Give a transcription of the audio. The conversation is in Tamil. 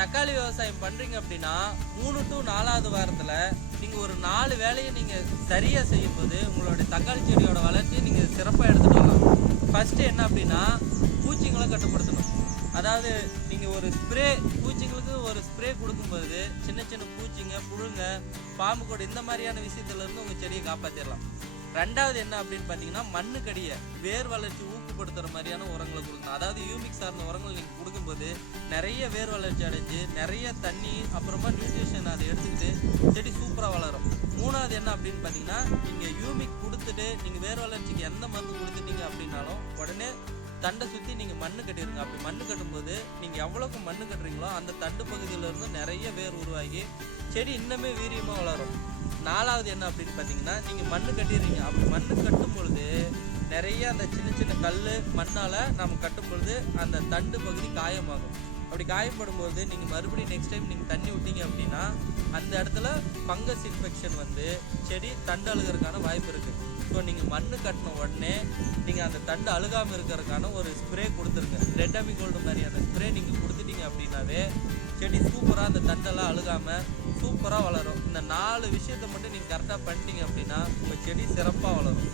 தக்காளி விவசாயம் பண்றீங்க அப்படின்னா 3 to 4வது வாரத்துல நீங்க ஒரு 4 வேலையை நீங்க சரியா செய்யும்போது உங்களுடைய தக்காளி செடியோட வளர்ச்சியை நீங்க சிறப்பா எடுத்துட்டு வரலாம். ஃபர்ஸ்ட் என்ன அப்படின்னா பூச்சிங்களை கட்டுப்படுத்தணும். அதாவது நீங்க ஒரு பூச்சிங்களுக்கு ஒரு ஸ்ப்ரே கொடுக்கும்போது சின்ன சின்ன பூச்சிங்க, புழுங்க, பாம்பு கூட இந்த மாதிரியான விஷயத்துல இருந்து உங்க செடியை காப்பாத்திடலாம். ரெண்டாவது என்ன அப்படின்னு பார்த்தீங்கன்னா மண்ணுக்கடியை வேர் வளர்ச்சி ஊக்கப்படுத்துகிற மாதிரியான உரங்களை கொடுக்கணும். அதாவது யூமிக் சார்ந்த உரங்கள் நீங்கள் கொடுக்கும்போது நிறைய வேர் வளர்ச்சி அடைஞ்சு நிறைய தண்ணி அப்புறமா நியூட்ரிஷன் அதை எடுத்துக்கிட்டு செடி சூப்பராக வளரும். மூணாவது என்ன அப்படின்னு பார்த்தீங்கன்னா நீங்கள் யூமிக் கொடுத்துட்டு நீங்கள் வேர் வளர்ச்சிக்கு எந்த மருந்து கொடுத்துட்டீங்க அப்படின்னாலும் உடனே தண்டை சுற்றி நீங்கள் மண்ணு கட்டிடுங்க. அப்படி மண்ணு கட்டும்போது நீங்கள் எவ்வளோக்கு மண்ணு கட்டுறீங்களோ அந்த தண்டு பகுதியிலேருந்து நிறைய வேர் உருவாகி செடி இன்னுமே வீரியமாக வளரும். நாலாவது என்ன அப்படின்னு பார்த்தீங்கன்னா நீங்கள் மண்ணு கட்டிடுறீங்க. அப்படி மண்ணு கட்டும் பொழுது நிறைய அந்த சின்ன சின்ன கல் மண்ணால் நம்ம கட்டும் பொழுது அந்த தண்டு பகுதி காயமாகும். அப்படி காயப்படும்போது நீங்கள் மறுபடியும் நெக்ஸ்ட் டைம் நீங்கள் தண்ணி விட்டீங்க அப்படின்னா அந்த இடத்துல ஃபங்கஸ் இன்ஃபெக்ஷன் வந்து செடி தண்டு அழுகிறதுக்கான வாய்ப்பு இருக்குது. ஸோ நீங்கள் மண்ணு கட்டின உடனே நீங்கள் அந்த தண்டு அழுகாமல் இருக்கிறதுக்கான ஒரு ஸ்ப்ரே கொடுத்துருங்க. ரெட் அமிகோல்டு மாதிரியான ஸ்ப்ரே நீங்கள் கொடுத்துட்டீங்க அப்படின்னாவே செடி சூப்பராக அந்த தண்டெல்லாம் அழுகாமல் சூப்பராக வளரும். இந்த 4 விஷயத்தை மட்டும் நீங்கள் கரெக்டாக பண்ணிட்டீங்க அப்படின்னா உங்கள் செடி சிறப்பாக வளரும்.